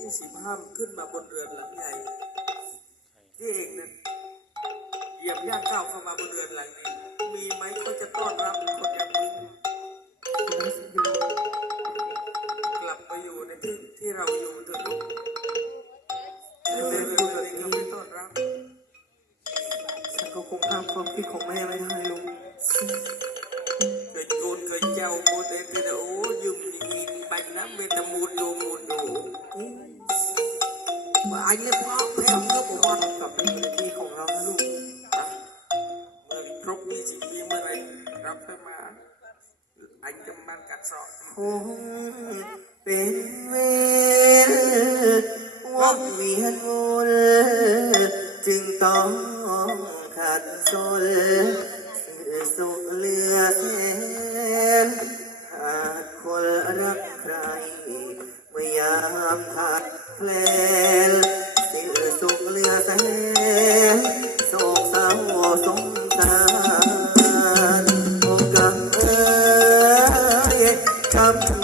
ยี่สิบห้ามขึ้นมาบนเรือนหลังใหญ่ ที่เองนั้นเหยียบย่างก้าวเข้ามาบนเรือนหลังนี้ มีไหมเขาจะต้อนรับคนอย่างมึงกลับไปอยู่ในที่ที่เราอยู่เถอะลูกเรือนเรือนนี้เขาไม่ต้อนรับฉันก็คงห้ามความคิดของแม่ไม่ได้ลุงเคยโกนเคยเจ้าโมเดลที่โอ้ยืมยิงบันน้ำเมตามูดดูมูดดูาอันนี้พ่อแพ้เงือบก่อนกลับไปอยู่ในที่ของเรานะลูกเมื่อครบยี่สิบปีเมื่อไรรับเข้ามาอันจะมากัดเสอบคงเป็นเวรวนเวียนวนจึงต้องขัดสนสื่อสุขเหลือแสนขาดคนรักใครเมื่อยามขาดเพล ย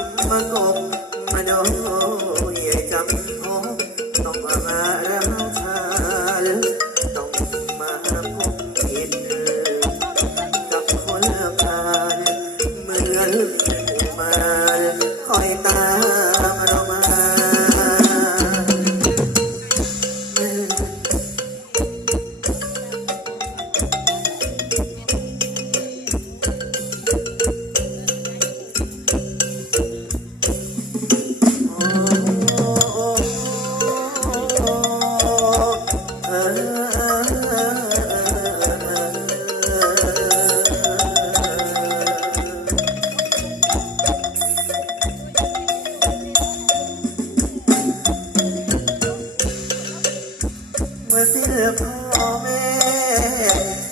เมื่อเสียพ่อแม่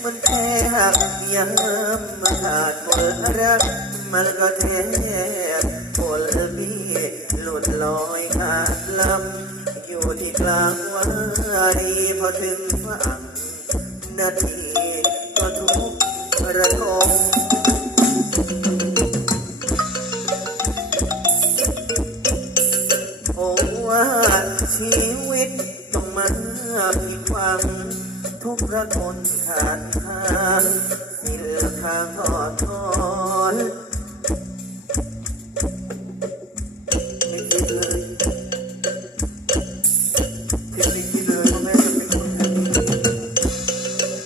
มันแค่หักยามมาขาดคนรัก มันก็แทบคนพี่หลุดลอยขาดลำ อยู่ที่กลางวารีพอถึงฝั่งนาทีก็ทุกระทมโอ้ว่าชีวิต มาผิดหวัง ทุกระคนขาดทางสิ้นทางทอดทอนไม่คิดเลยคิดไม่คิดเลยว่าแม่จะเป็นคนแบบนี้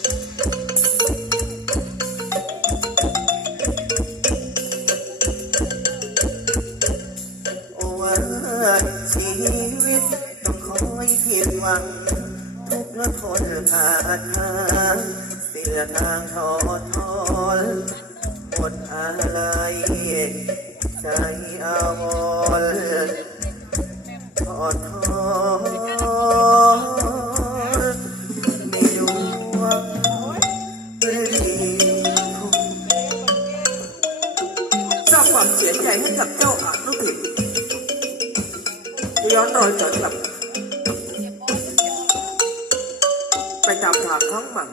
โอ้ว่าชีวิต วัง ทุกละคนขาดทางเสียทางทอดทอนหมดอะไร ใจอาวรทอดทอนไม่รู้ว่าหรือดีสร้างความเสียใจให้กับเจ้าอานุทินย้อนรอยกลับ ไปตามทางของมัน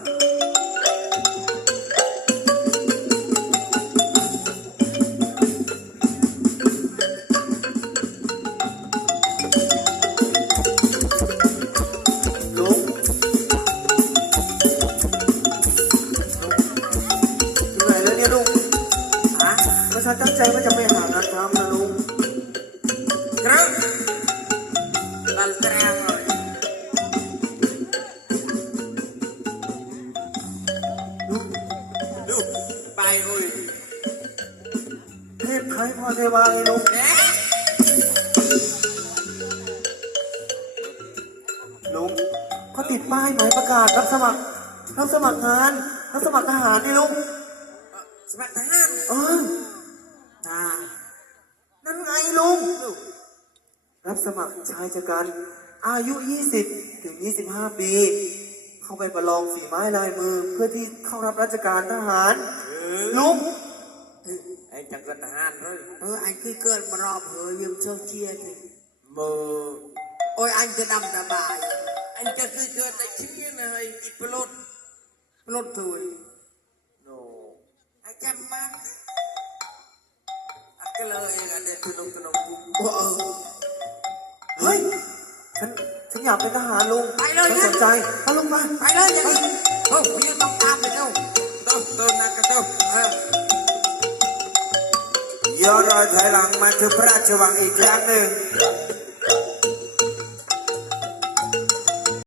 ลุงเรื่อยแล้วเนี่ยลุงฮะก็ฉันตั้งใจว่าจะไปหางานทำนะลุง เทพไทยพอเทวาไงลุงเอ๊ะลุงเขาติดป้ายหมายประกาศรับสมัครรับสมัครงานรับสมัครทหารนี่ลุงสมัครทหารเอออ่านั่นไงลุงรับสมัครชายชะกันอายุ 20 ถึง 25 ปี เข้าไปประลองฝีไม้ลายมือ เพื่อที่เข้ารับราชการทหารลุง กินมารอบเหยยืมเชื่เทียนมือโอ้ยอันจะดำตาบาย อันจะคือเกิดในชีวิตนะไอ้กิปลดปลดถุยโนอาจารย์มันอักเลยอันเด็กขนมขนมบุบเฮ้ยฉันฉันอยากเป็นทหารลุงไปเลยสนใจเอาลงมาไปเลยอย่างนี้เฮ้ยมีต้องตามไปเจ้าเติมเติมนักกระเติม้อนรอยถอยหลังมาถึงพระราชวังอีกครั้งหนึ่ง